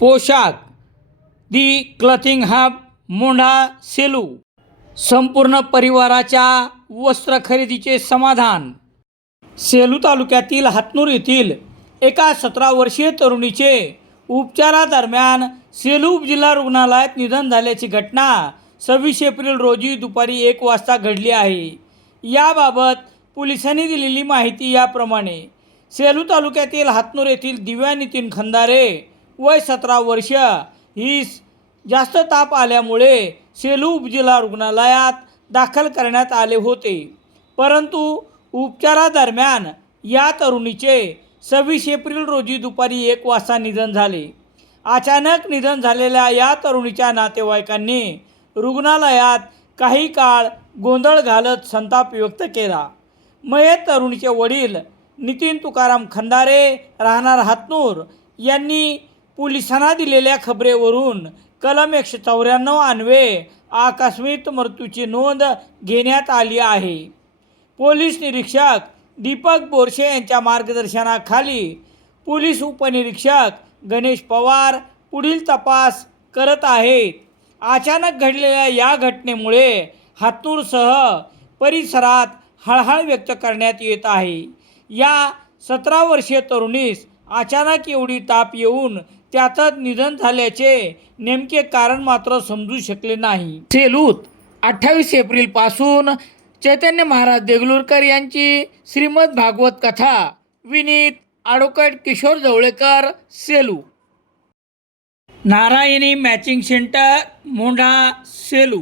पोशाख. The clothing hub Mondha Selu. संपूर्ण परिवाराच्या वस्त्र खरेदीचे समाधान. सेलू तालुक्यातील हातनूर येथील एका सतरा वर्षीय तरुणीचे उपचारादरम्यान सेलू उपजिल्हा रुग्णालयात निधन झाल्याची घटना सव्वीस एप्रिल रोजी दुपारी एक वाजता घडली आहे. याबाबत पोलिसांनी दिलेली माहिती याप्रमाणे सेलू तालुक्यातील हातनूर येथील दिव्या नितीन खंदारे वय सतरा वर्ष. ही जास्त ताप आल्यामुळे सेलू उपजिल्हा रुग्णालयात दाखल करण्यात आले होते. परंतु उपचारादरम्यान या तरुणीचे सव्वीस एप्रिल रोजी दुपारी एक वाजता निधन झाले. अचानक निधन झालेल्या या तरुणीच्या नातेवाईकांनी रुग्णालयात काही काळ गोंधळ घालत संताप व्यक्त केला. मयत तरुणीचे वडील नितीन तुकाराम खंदारे राहणार हातनूर यांनी पोलिसांना दिलेल्या खबरेवरून कलम एकशे चौऱ्याण्णव अन्वे आकस्मित मृत्यूची नोंद घेण्यात आली आहे. पोलीस निरीक्षक दीपक बोरशे यांच्या मार्गदर्शनाखाली पोलीस उपनिरीक्षक गणेश पवार पुढील तपास करत आहेत. अचानक घडलेल्या या घटनेमुळे हातूरसह परिसरात हळहळ व्यक्त करण्यात येत आहे. या सतरा वर्षीय तरुणीस अचानक एवढी ताप येऊन त्याचं निधन झाल्याचे नेमके कारण मात्र समजू शकले नाही. सेलूत अठ्ठावीस एप्रिलपासून चैतन्य महाराज देगलूरकर यांची श्रीमद भागवत कथा Vineet advocate Kishor Jawalekar Selu. Narayani matching centre Mondha Selu.